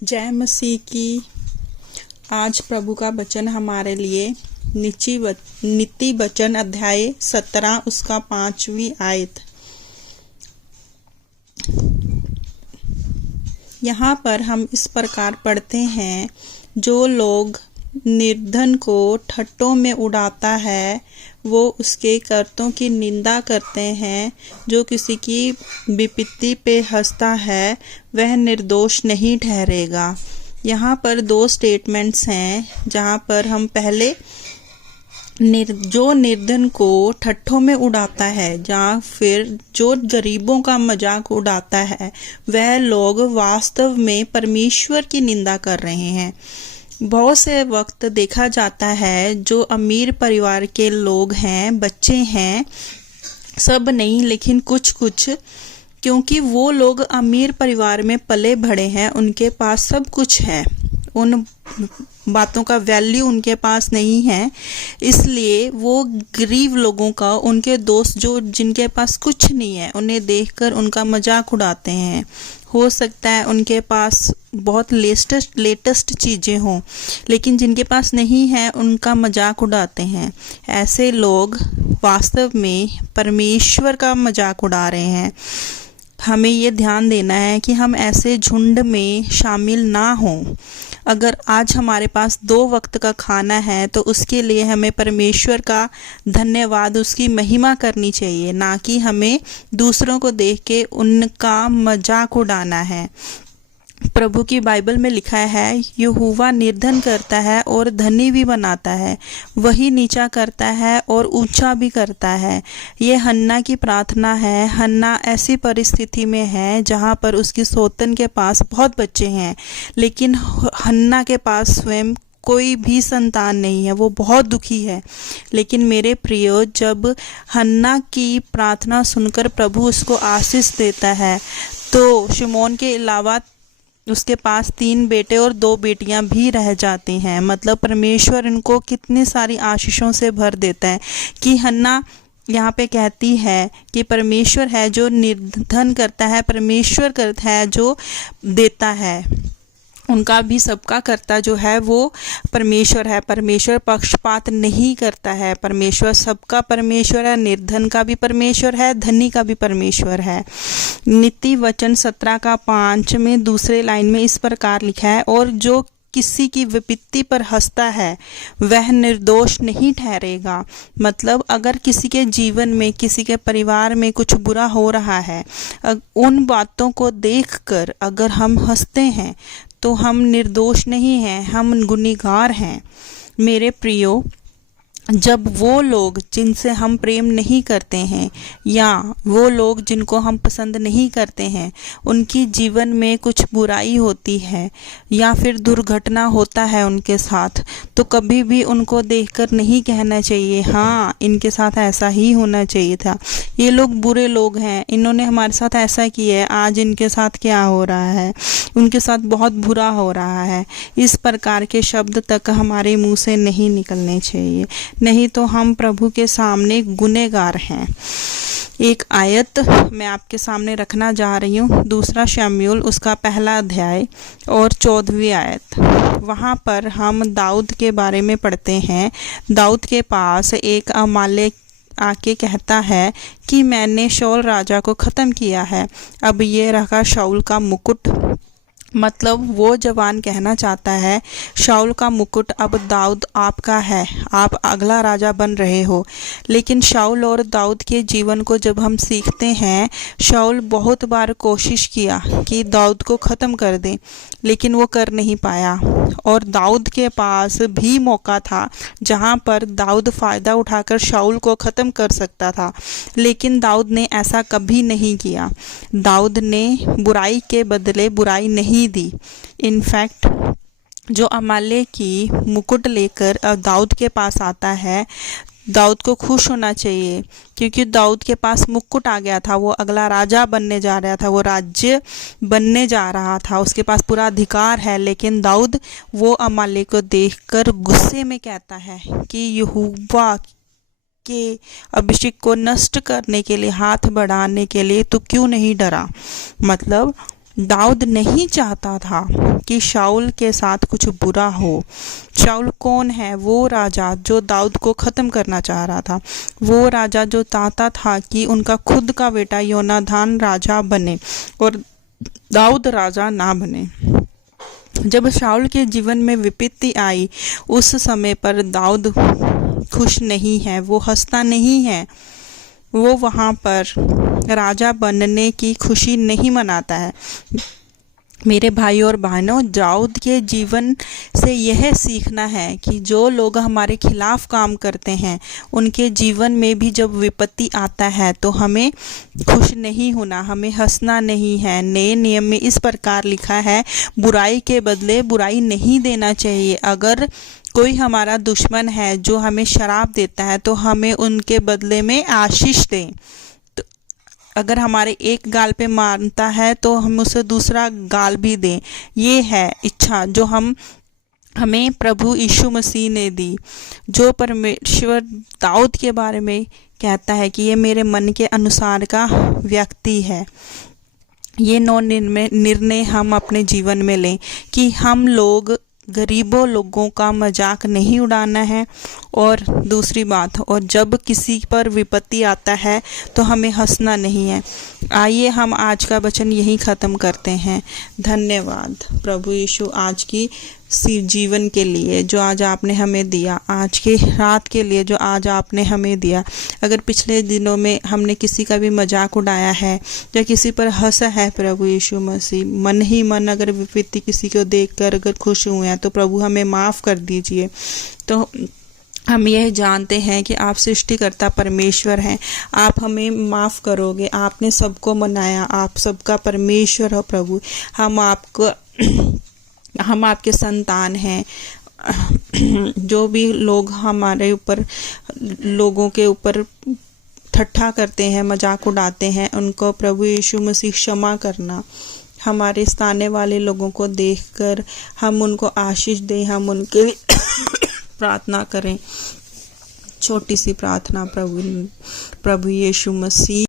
जय मसीह की। आज प्रभु का वचन हमारे लिए नीति वचन अध्याय 17 उसका 5वीं आयत। यहाँ पर हम इस प्रकार पढ़ते हैं, जो लोग निर्धन को ठट्टों में उड़ाता है वो उसके कर्तों की निंदा करते हैं। जो किसी की विपत्ति पे हंसता है वह निर्दोष नहीं ठहरेगा। यहाँ पर दो स्टेटमेंट्स हैं, जहाँ पर हम पहले जो निर्धन को ठट्ठों में उड़ाता है, जहाँ फिर जो गरीबों का मजाक उड़ाता है, वह लोग वास्तव में परमेश्वर की निंदा कर रहे हैं। बहुत से वक्त देखा जाता है जो अमीर परिवार के लोग हैं, बच्चे हैं, सब नहीं लेकिन कुछ कुछ, क्योंकि वो लोग अमीर परिवार में पले बढ़े हैं, उनके पास सब कुछ है, उन बातों का वैल्यू उनके पास नहीं है, इसलिए वो गरीब लोगों का, उनके दोस्त जो जिनके पास कुछ नहीं है, उन्हें देखकर उनका मजाक उड़ाते हैं। हो सकता है उनके पास बहुत लेटेस्ट चीज़ें हों, लेकिन जिनके पास नहीं है उनका मजाक उड़ाते हैं। ऐसे लोग वास्तव में परमेश्वर का मजाक उड़ा रहे हैं। हमें ये ध्यान देना है कि हम ऐसे झुंड में शामिल ना हों। अगर आज हमारे पास 2 वक्त का खाना है तो उसके लिए हमें परमेश्वर का धन्यवाद, उसकी महिमा करनी चाहिए, ना कि हमें दूसरों को देख के उनका मजाक उड़ाना है। प्रभु की बाइबल में लिखा है, यहोवा निर्धन करता है और धनी भी बनाता है, वही नीचा करता है और ऊंचा भी करता है। ये हन्ना की प्रार्थना है। हन्ना ऐसी परिस्थिति में है जहाँ पर उसकी सौतन के पास बहुत बच्चे हैं, लेकिन हन्ना के पास स्वयं कोई भी संतान नहीं है, वो बहुत दुखी है। लेकिन मेरे प्रियो, जब हन्ना की प्रार्थना सुनकर प्रभु उसको आशीष देता है, तो शिमोन के अलावा उसके पास 3 बेटे और 2 बेटियां भी रह जाती हैं। मतलब परमेश्वर इनको कितनी सारी आशीषों से भर देता है कि हन्ना यहाँ पे कहती है कि परमेश्वर है जो निर्धन करता है, परमेश्वर करता है जो देता है, उनका भी सबका करता जो है वो परमेश्वर है। परमेश्वर पक्षपात नहीं करता है, परमेश्वर सबका परमेश्वर है, निर्धन का भी परमेश्वर है, धनी का भी परमेश्वर है। नीति वचन 17 का 5 में दूसरे लाइन में इस प्रकार लिखा है, और जो किसी की विपत्ति पर हंसता है वह निर्दोष नहीं ठहरेगा। मतलब अगर किसी के जीवन में, किसी के परिवार में कुछ बुरा हो रहा है, उन बातों को देखकर अगर हम हंसते हैं तो हम निर्दोष नहीं हैं, हम गुनहगार हैं। मेरे प्रियो, जब वो लोग जिनसे हम प्रेम नहीं करते हैं या वो लोग जिनको हम पसंद नहीं करते हैं, उनकी जीवन में कुछ बुराई होती है या फिर दुर्घटना होता है उनके साथ, तो कभी भी उनको देखकर नहीं कहना चाहिए, हाँ इनके साथ ऐसा ही होना चाहिए था, ये लोग बुरे लोग हैं, इन्होंने हमारे साथ ऐसा किया है, आज इनके साथ क्या हो रहा है, उनके साथ बहुत बुरा हो रहा है। इस प्रकार के शब्द तक हमारे मुंह से नहीं निकलने चाहिए, नहीं तो हम प्रभु के सामने गुनहगार हैं। एक आयत मैं आपके सामने रखना जा रही हूँ, 2 शमूएल उसका 1 अध्याय और 14वीं आयत। वहाँ पर हम दाऊद के बारे में पढ़ते हैं। दाऊद के पास एक अमालेक आके कहता है कि मैंने शाऊल राजा को ख़त्म किया है, अब ये रखा शाऊल का मुकुट। मतलब वो जवान कहना चाहता है, शाऊल का मुकुट अब दाऊद आपका है, आप अगला राजा बन रहे हो। लेकिन शाऊल और दाऊद के जीवन को जब हम सीखते हैं, शाऊल बहुत बार कोशिश किया कि दाऊद को ख़त्म कर दें, लेकिन वो कर नहीं पाया। और दाऊद के पास भी मौका था जहाँ पर दाऊद फ़ायदा उठाकर शाऊल को ख़त्म कर सकता था, लेकिन दाऊद ने ऐसा कभी नहीं किया। दाऊद ने बुराई के बदले बुराई नहीं दी। इनफैक्ट जो अमालेक की मुकुट लेकर दाऊद के पास आता है, दाऊद को खुश होना चाहिए, क्योंकि दाऊद के पास मुकुट आ गया था, वो अगला राजा बनने जा रहा था, वो राज्य बनने जा रहा था, उसके पास पूरा अधिकार है। लेकिन दाऊद वो अमालेक को देखकर गुस्से में कहता है कि यहोवा के अभिषेक को नष्ट करने के लिए, हाथ बढ़ाने के लिए तू क्यों नहीं डरा। मतलब दाऊद नहीं चाहता था कि शाऊल के साथ कुछ बुरा हो। शाऊल कौन है? वो राजा जो दाऊद को ख़त्म करना चाह रहा था, वो राजा जो चाहता था कि उनका खुद का बेटा योनादान राजा बने और दाऊद राजा ना बने। जब शाऊल के जीवन में विपत्ति आई, उस समय पर दाऊद खुश नहीं है, वो हंसता नहीं है, वो वहाँ पर राजा बनने की खुशी नहीं मनाता है। मेरे भाई और बहनों, दाऊद के जीवन से यह सीखना है कि जो लोग हमारे खिलाफ काम करते हैं, उनके जीवन में भी जब विपत्ति आता है तो हमें खुश नहीं होना, हमें हंसना नहीं है। नए नियम में इस प्रकार लिखा है, बुराई के बदले बुराई नहीं देना चाहिए। अगर कोई हमारा दुश्मन है जो हमें शराब देता है तो हमें उनके बदले में आशीष दें। अगर हमारे एक गाल पे मारता है तो हम उसे दूसरा गाल भी दें। ये है इच्छा जो हमें प्रभु यीशु मसीह ने दी। जो परमेश्वर दाऊद के बारे में कहता है कि ये मेरे मन के अनुसार का व्यक्ति है। ये 9 निर्णय हम अपने जीवन में लें कि हम लोग गरीबों लोगों का मजाक नहीं उड़ाना है। और दूसरी बात, और जब किसी पर विपत्ति आता है तो हमें हंसना नहीं है। आइए हम आज का वचन यहीं ख़त्म करते हैं। धन्यवाद प्रभु यीशु आज की जीवन के लिए जो आज आपने हमें दिया, आज के रात के लिए जो आज आपने हमें दिया। अगर पिछले दिनों में हमने किसी का भी मजाक उड़ाया है या किसी पर हंसा है, प्रभु यीशु मसीह मन ही मन अगर विपत्ति किसी को देखकर अगर खुश हुए हैं तो प्रभु हमें माफ़ कर दीजिए। तो हम यह जानते हैं कि आप सृष्टिकर्ता परमेश्वर हैं, आप हमें माफ़ करोगे। आपने सबको मनाया, आप सबका परमेश्वर हो प्रभु। हम आपके संतान हैं। जो भी लोग हमारे ऊपर, लोगों के ऊपर ठट्ठा करते हैं, मजाक उड़ाते हैं, उनको प्रभु यीशु मसीह क्षमा करना। हमारे स्थाने वाले लोगों को देखकर हम उनको आशीष दें, हम उनके प्रार्थना करें। छोटी सी प्रार्थना प्रभु यीशु मसीह